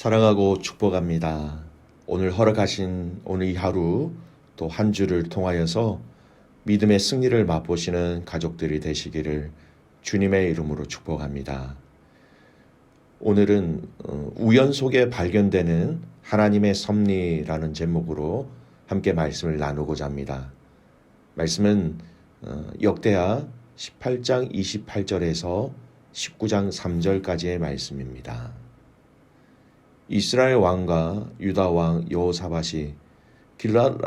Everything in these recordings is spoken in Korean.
사랑하고 축복합니다. 오늘 허락하신 오늘 이 하루 또 한 주를 통하여서 믿음의 승리를 맛보시는 가족들이 되시기를 주님의 이름으로 축복합니다. 오늘은 우연 속에 발견되는 하나님의 섭리라는 제목으로 함께 말씀을 나누고자 합니다. 말씀은 역대하 18장 28절에서 19장 3절까지의 말씀입니다. 이스라엘 왕과 유다 왕 여호사밧이 길랏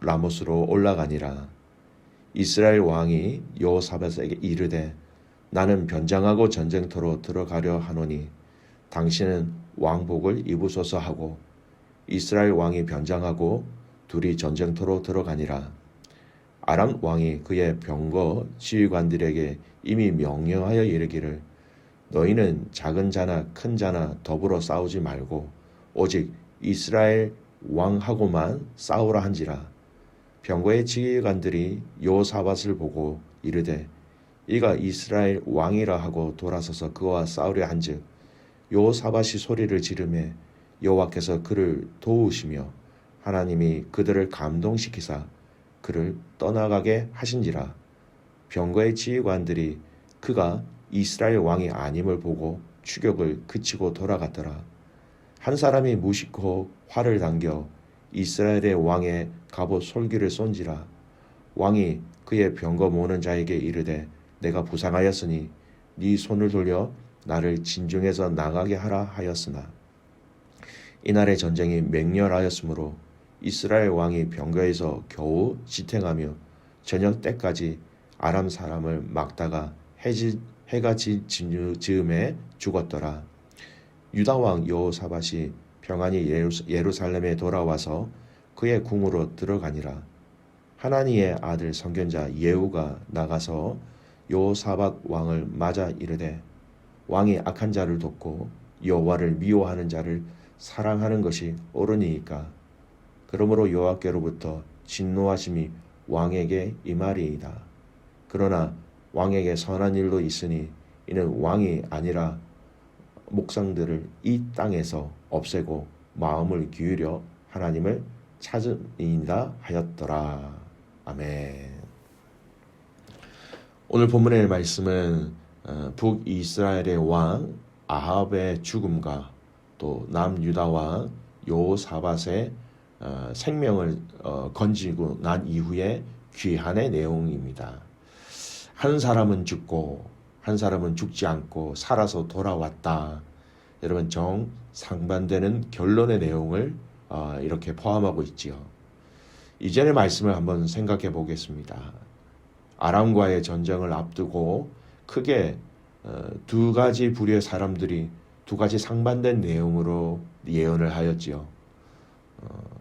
라못으로 올라가니라. 이스라엘 왕이 여호사밧에게 이르되 나는 변장하고 전쟁터로 들어가려 하노니 당신은 왕복을 입으소서 하고 이스라엘 왕이 변장하고 둘이 전쟁터로 들어가니라. 아람 왕이 그의 병거 지휘관들에게 이미 명령하여 이르기를 너희는 작은 자나 큰 자나 더불어 싸우지 말고 오직 이스라엘 왕하고만 싸우라 한지라. 병거의 지휘관들이 여호사밧을 보고 이르되 이가 이스라엘 왕이라 하고 돌아서서 그와 싸우려 한즉 여호사밧이 소리를 지르매 여호와께서 그를 도우시며 하나님이 그들을 감동시키사 그를 떠나가게 하신지라. 병거의 지휘관들이 그가 이스라엘 왕이 아님을 보고 추격을 그치고 돌아갔더라. 한 사람이 무심코 활을 당겨 이스라엘의 왕의 갑옷 솔기를 쏜지라. 왕이 그의 병거 모는 자에게 이르되 내가 부상하였으니 네 손을 돌려 나를 진중에서 나가게 하라 하였으나 이날의 전쟁이 맹렬하였으므로 이스라엘 왕이 병거에서 겨우 지탱하며 저녁 때까지 아람 사람을 막다가 해가 즈음에 죽었더라. 유다 왕 여호사밧이 평안히 예루살렘에 돌아와서 그의 궁으로 들어가니라. 하나니의 아들 선견자 예후가 나가서 여호사밧 왕을 맞아 이르되 왕이 악한 자를 돕고 여호와를 미워하는 자를 사랑하는 것이 옳으니이까. 그러므로 여호와께로부터 진노하심이 왕에게 임하리이다. 그러나 왕에게 선한 일도 있으니 이는 왕이 아니라 목상들을 이 땅에서 없애고 마음을 기울여 하나님을 찾음이다 하였더라. 아멘. 오늘 본문의 말씀은 북이스라엘의 왕 아합의 죽음과 또 남유다 왕 여호사밧의 생명을 건지고 난 이후의 귀환의 내용입니다. 한 사람은 죽고 한 사람은 죽지 않고 살아서 돌아왔다. 여러분 정상반되는 결론의 내용을 이렇게 포함하고 있지요. 이전의 말씀을 한번 생각해 보겠습니다. 아람과의 전쟁을 앞두고 크게 두 가지 부류의 사람들이 두 가지 상반된 내용으로 예언을 하였지요.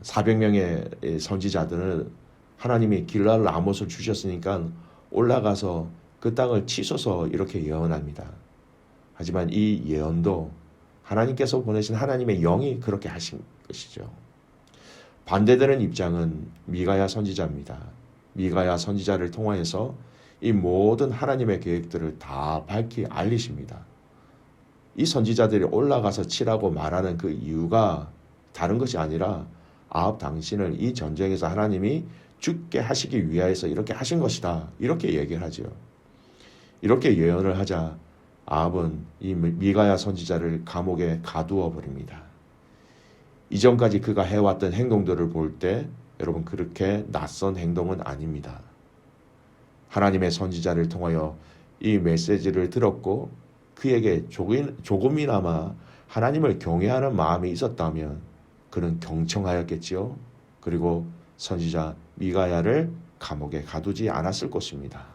400명의 선지자들은 하나님이 길랏 라못을 주셨으니까 올라가서 그 땅을 치소서 이렇게 예언합니다. 하지만 이 예언도 하나님께서 보내신 하나님의 영이 그렇게 하신 것이죠. 반대되는 입장은 미가야 선지자입니다. 미가야 선지자를 통하여서 이 모든 하나님의 계획들을 다 밝히 알리십니다. 이 선지자들이 올라가서 치라고 말하는 그 이유가 다른 것이 아니라 아합 당신을 이 전쟁에서 하나님이 죽게 하시기 위하여서 이렇게 하신 것이다. 이렇게 얘기를 하죠. 이렇게 예언을 하자 아합은 이 미가야 선지자를 감옥에 가두어 버립니다. 이전까지 그가 해왔던 행동들을 볼 때 여러분 그렇게 낯선 행동은 아닙니다. 하나님의 선지자를 통하여 이 메시지를 들었고 그에게 조금이나마 하나님을 경외하는 마음이 있었다면 그는 경청하였겠지요. 그리고 선지자 미가야를 감옥에 가두지 않았을 것입니다.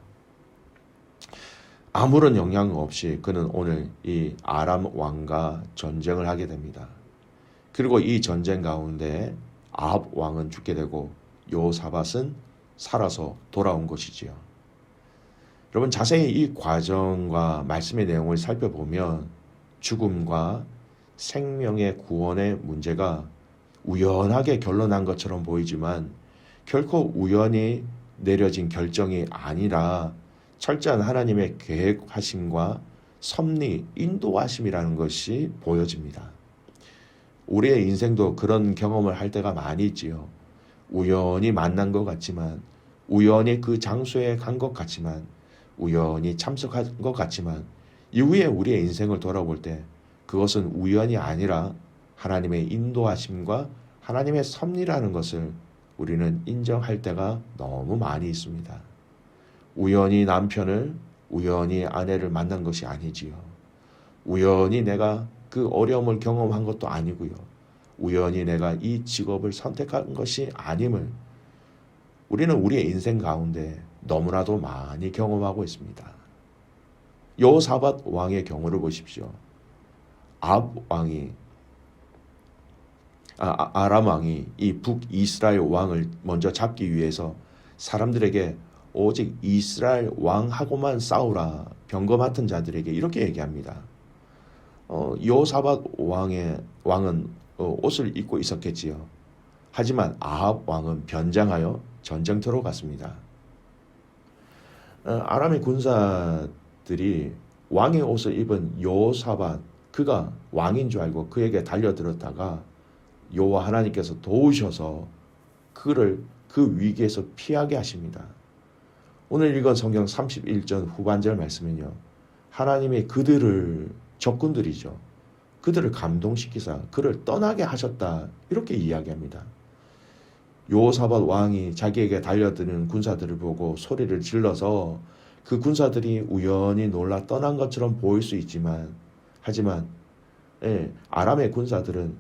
아무런 영향 없이 그는 오늘 이 아람 왕과 전쟁을 하게 됩니다. 그리고 이 전쟁 가운데 아합 왕은 죽게 되고 여호사밧은 살아서 돌아온 것이지요. 여러분 자세히 이 과정과 말씀의 내용을 살펴보면 죽음과 생명의 구원의 문제가 우연하게 결론난 것처럼 보이지만 결코 우연히 내려진 결정이 아니라 철저한 하나님의 계획하심과 섭리, 인도하심이라는 것이 보여집니다. 우리의 인생도 그런 경험을 할 때가 많이 있지요. 우연히 만난 것 같지만, 우연히 그 장소에 간 것 같지만, 우연히 참석한 것 같지만, 이후에 우리의 인생을 돌아볼 때 그것은 우연이 아니라 하나님의 인도하심과 하나님의 섭리라는 것을 우리는 인정할 때가 너무 많이 있습니다. 우연히 남편을, 우연히 아내를 만난 것이 아니지요. 우연히 내가 그 어려움을 경험한 것도 아니고요. 우연히 내가 이 직업을 선택한 것이 아님을 우리는 우리의 인생 가운데 너무나도 많이 경험하고 있습니다. 여호사밧 왕의 경우를 보십시오. 아람 왕이 이 북이스라엘 왕을 먼저 잡기 위해서 사람들에게 오직 이스라엘 왕하고만 싸우라, 병거 맡은 자들에게 이렇게 얘기합니다. 여호사밧 왕은 옷을 입고 있었겠지요. 하지만 아합 왕은 변장하여 전쟁터로 갔습니다. 아람의 군사들이 왕의 옷을 입은 여호사밧, 그가 왕인 줄 알고 그에게 달려들었다가 여호와 하나님께서 도우셔서 그를 그 위기에서 피하게 하십니다. 오늘 읽은 성경 31절 후반절 말씀은요, 하나님이 그들을, 적군들이죠, 그들을 감동시키사 그를 떠나게 하셨다, 이렇게 이야기합니다. 여호사밧 왕이 자기에게 달려드는 군사들을 보고 소리를 질러서 그 군사들이 우연히 놀라 떠난 것처럼 보일 수 있지만, 하지만 아람의 군사들은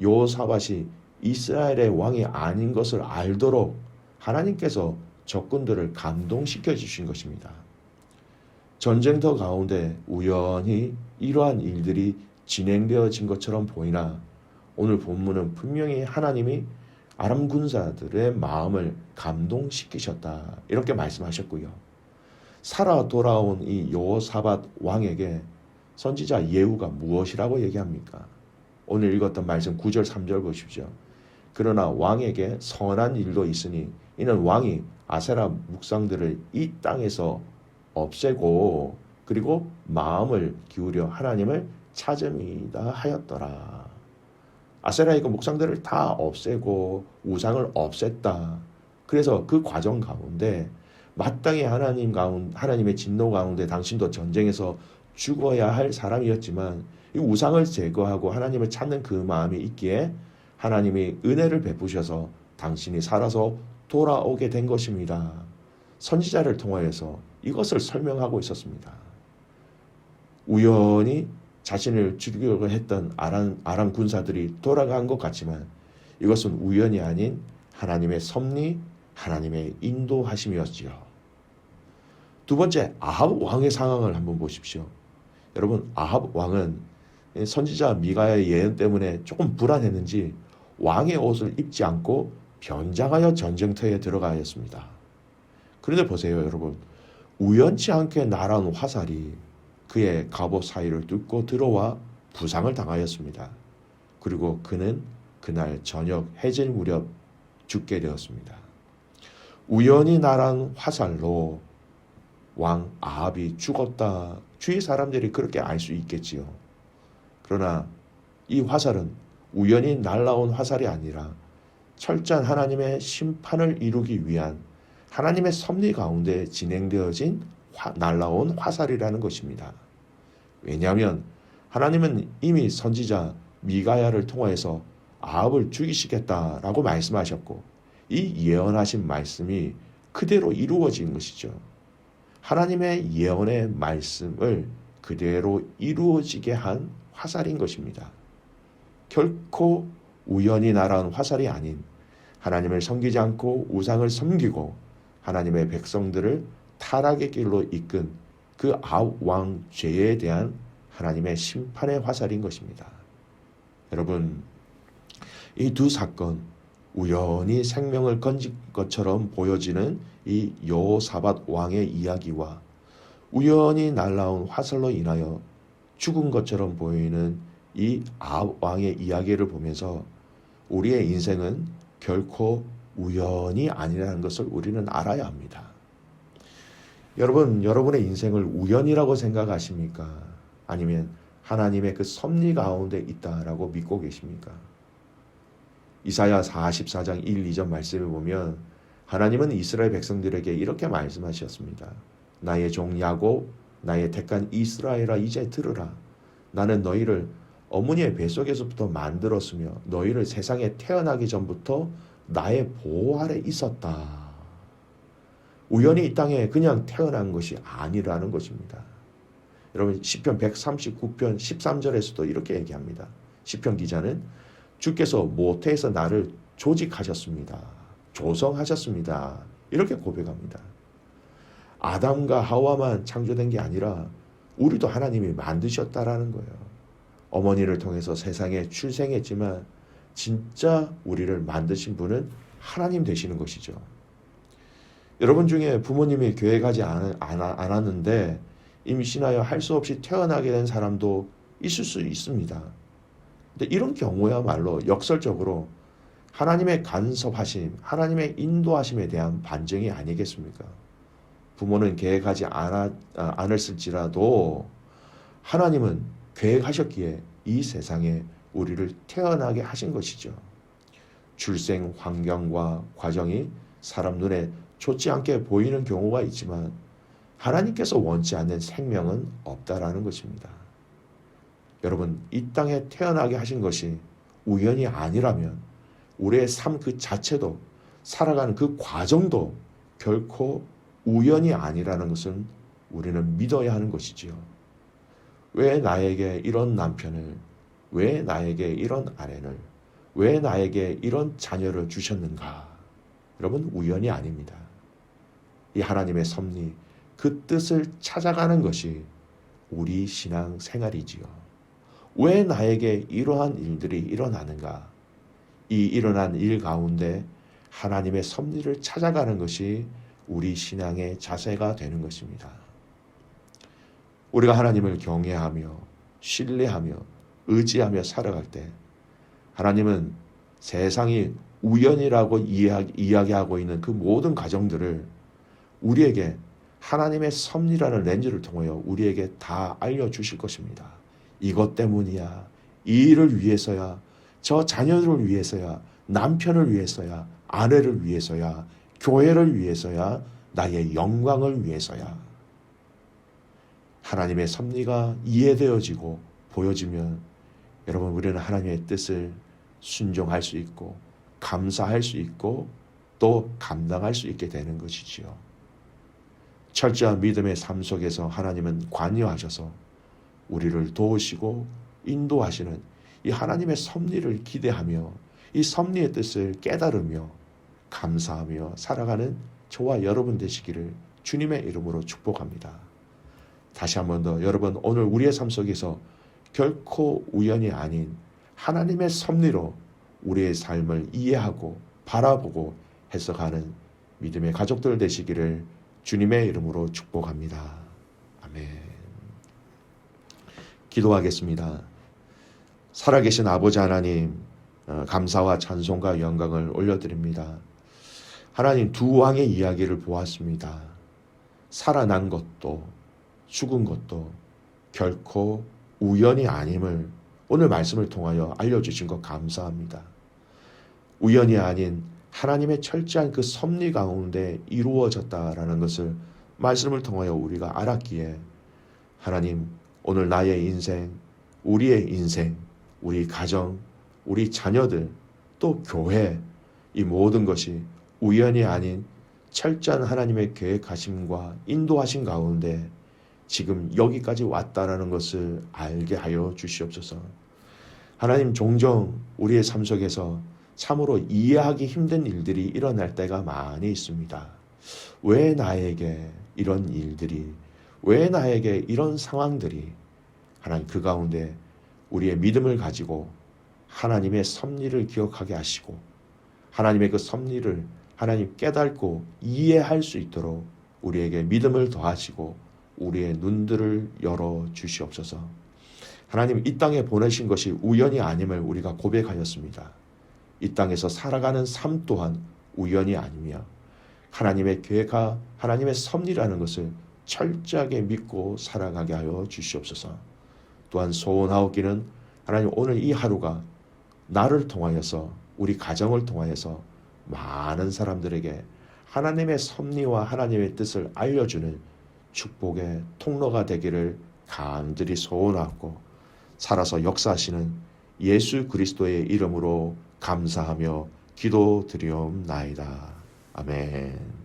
여호사밧이 이스라엘의 왕이 아닌 것을 알도록 하나님께서 적군들을 감동시켜 주신 것입니다. 전쟁터 가운데 우연히 이러한 일들이 진행되어진 것처럼 보이나 오늘 본문은 분명히 하나님이 아람 군사들의 마음을 감동시키셨다, 이렇게 말씀하셨고요. 살아 돌아온 이 여호사밧 왕에게 선지자 예후가 무엇이라고 얘기합니까? 오늘 읽었던 말씀 9절 3절 보십시오. 그러나 왕에게 선한 일도 있으니 이는 왕이 아세라 묵상들을 이 땅에서 없애고 그리고 마음을 기울여 하나님을 찾음이다 하였더라. 아세라의 그 묵상들을 다 없애고 우상을 없앴다. 그래서 그 과정 가운데 마땅히 하나님의 진노 가운데 당신도 전쟁에서 죽어야 할 사람이었지만 이 우상을 제거하고 하나님을 찾는 그 마음이 있기에 하나님이 은혜를 베푸셔서 당신이 살아서 돌아오게 된 것입니다. 선지자를 통하여서 이것을 설명하고 있었습니다. 우연히 자신을 죽이려고 했던 아람 군사들이 돌아간 것 같지만 이것은 우연이 아닌 하나님의 섭리, 하나님의 인도하심이었지요. 두 번째, 아합 왕의 상황을 한번 보십시오. 여러분, 아합 왕은 선지자 미가야의 예언 때문에 조금 불안했는지 왕의 옷을 입지 않고 변장하여 전쟁터에 들어가였습니다. 그런데 보세요, 여러분. 우연치 않게 날아온 화살이 그의 갑옷 사이를 뚫고 들어와 부상을 당하였습니다. 그리고 그는 그날 저녁 해질 무렵 죽게 되었습니다. 우연히 날아온 화살로 왕 아합이 죽었다. 주위 사람들이 그렇게 알 수 있겠지요. 그러나 이 화살은 우연히 날아온 화살이 아니라 철저한 하나님의 심판을 이루기 위한 하나님의 섭리 가운데 진행되어진 날아온 화살이라는 것입니다. 왜냐하면 하나님은 이미 선지자 미가야를 통하여서 아합을 죽이시겠다라고 말씀하셨고 이 예언하신 말씀이 그대로 이루어진 것이죠. 하나님의 예언의 말씀을 그대로 이루어지게 한 화살인 것입니다. 결코 우연히 날아온 화살이 아닌 하나님을 섬기지 않고 우상을 섬기고 하나님의 백성들을 타락의 길로 이끈 그 아합 왕 죄에 대한 하나님의 심판의 화살인 것입니다. 여러분, 이 두 사건, 우연히 생명을 건진 것처럼 보여지는 이 여호사밧 왕의 이야기와 우연히 날아온 화살로 인하여 죽은 것처럼 보이는 이 아합 왕의 이야기를 보면서 우리의 인생은 결코 우연이 아니라는 것을 우리는 알아야 합니다. 여러분, 여러분의 인생을 우연이라고 생각하십니까? 아니면 하나님의 그 섭리 가운데 있다라고 믿고 계십니까? 이사야 44장 1, 2절 말씀을 보면 하나님은 이스라엘 백성들에게 이렇게 말씀하셨습니다. 나의 종 야곱, 나의 택한 이스라엘아 이제 들으라. 나는 너희를 어머니의 뱃속에서부터 만들었으며 너희를 세상에 태어나기 전부터 나의 보호 아래 있었다. 우연히 이 땅에 그냥 태어난 것이 아니라는 것입니다. 여러분 시편 139편 13절에서도 이렇게 얘기합니다. 시편 기자는 주께서 모태에서 나를 조직하셨습니다. 조성하셨습니다. 이렇게 고백합니다. 아담과 하와만 창조된 게 아니라 우리도 하나님이 만드셨다라는 거예요. 어머니를 통해서 세상에 출생했지만 진짜 우리를 만드신 분은 하나님 되시는 것이죠. 여러분 중에 부모님이 교회 가지 않았는데 임신하여 할 수 없이 태어나게 된 사람도 있을 수 있습니다. 근데 이런 경우야말로 역설적으로 하나님의 간섭하심, 하나님의 인도하심에 대한 반증이 아니겠습니까? 부모는 계획하지 않았을지라도 하나님은 계획하셨기에 이 세상에 우리를 태어나게 하신 것이죠. 출생 환경과 과정이 사람 눈에 좋지 않게 보이는 경우가 있지만 하나님께서 원치 않는 생명은 없다라는 것입니다. 여러분, 이 땅에 태어나게 하신 것이 우연이 아니라면 우리의 삶 그 자체도 살아가는 그 과정도 결코 우연이 아니라는 것은 우리는 믿어야 하는 것이지요. 왜 나에게 이런 남편을, 왜 나에게 이런 아내를, 왜 나에게 이런 자녀를 주셨는가? 여러분, 우연이 아닙니다. 이 하나님의 섭리, 그 뜻을 찾아가는 것이 우리 신앙 생활이지요. 왜 나에게 이러한 일들이 일어나는가? 이 일어난 일 가운데 하나님의 섭리를 찾아가는 것이 우리 신앙의 자세가 되는 것입니다. 우리가 하나님을 경외하며 신뢰하며 의지하며 살아갈 때 하나님은 세상이 우연이라고 이야기하고 있는 그 모든 가정들을 우리에게 하나님의 섭리라는 렌즈를 통하여 우리에게 다 알려주실 것입니다. 이것 때문이야. 이 일을 위해서야. 저 자녀들을 위해서야. 남편을 위해서야. 아내를 위해서야. 교회를 위해서야. 나의 영광을 위해서야. 하나님의 섭리가 이해되어지고 보여지면 여러분 우리는 하나님의 뜻을 순종할 수 있고 감사할 수 있고 또 감당할 수 있게 되는 것이지요. 철저한 믿음의 삶 속에서 하나님은 관여하셔서 우리를 도우시고 인도하시는 이 하나님의 섭리를 기대하며 이 섭리의 뜻을 깨달으며 감사하며 살아가는 저와 여러분 되시기를 주님의 이름으로 축복합니다. 다시 한 번 더 여러분 오늘 우리의 삶 속에서 결코 우연이 아닌 하나님의 섭리로 우리의 삶을 이해하고 바라보고 해석하는 믿음의 가족들 되시기를 주님의 이름으로 축복합니다. 아멘. 기도하겠습니다. 살아계신 아버지 하나님, 감사와 찬송과 영광을 올려드립니다. 하나님, 두 왕의 이야기를 보았습니다. 살아난 것도 죽은 것도 결코 우연이 아님을 오늘 말씀을 통하여 알려주신 것 감사합니다. 우연이 아닌 하나님의 철저한 그 섭리 가운데 이루어졌다라는 것을 말씀을 통하여 우리가 알았기에 하나님, 오늘 나의 인생, 우리의 인생, 우리 가정, 우리 자녀들, 또 교회, 이 모든 것이 우연이 아닌 철저한 하나님의 계획하심과 인도하심 가운데 지금 여기까지 왔다라는 것을 알게 하여 주시옵소서. 하나님, 종종 우리의 삶 속에서 참으로 이해하기 힘든 일들이 일어날 때가 많이 있습니다. 왜 나에게 이런 일들이, 왜 나에게 이런 상황들이, 하나님 그 가운데 우리의 믿음을 가지고 하나님의 섭리를 기억하게 하시고 하나님의 그 섭리를 하나님 깨닫고 이해할 수 있도록 우리에게 믿음을 더하시고 우리의 눈들을 열어 주시옵소서. 하나님, 이 땅에 보내신 것이 우연이 아님을 우리가 고백하였습니다. 이 땅에서 살아가는 삶 또한 우연이 아니며 하나님의 계획과 하나님의 섭리라는 것을 철저하게 믿고 살아가게 하여 주시옵소서. 또한 소원하옵기는 하나님, 오늘 이 하루가 나를 통하여서 우리 가정을 통하여서 많은 사람들에게 하나님의 섭리와 하나님의 뜻을 알려주는 축복의 통로가 되기를 간절히 소원하고 살아서 역사하시는 예수 그리스도의 이름으로 감사하며 기도드리옵나이다. 아멘.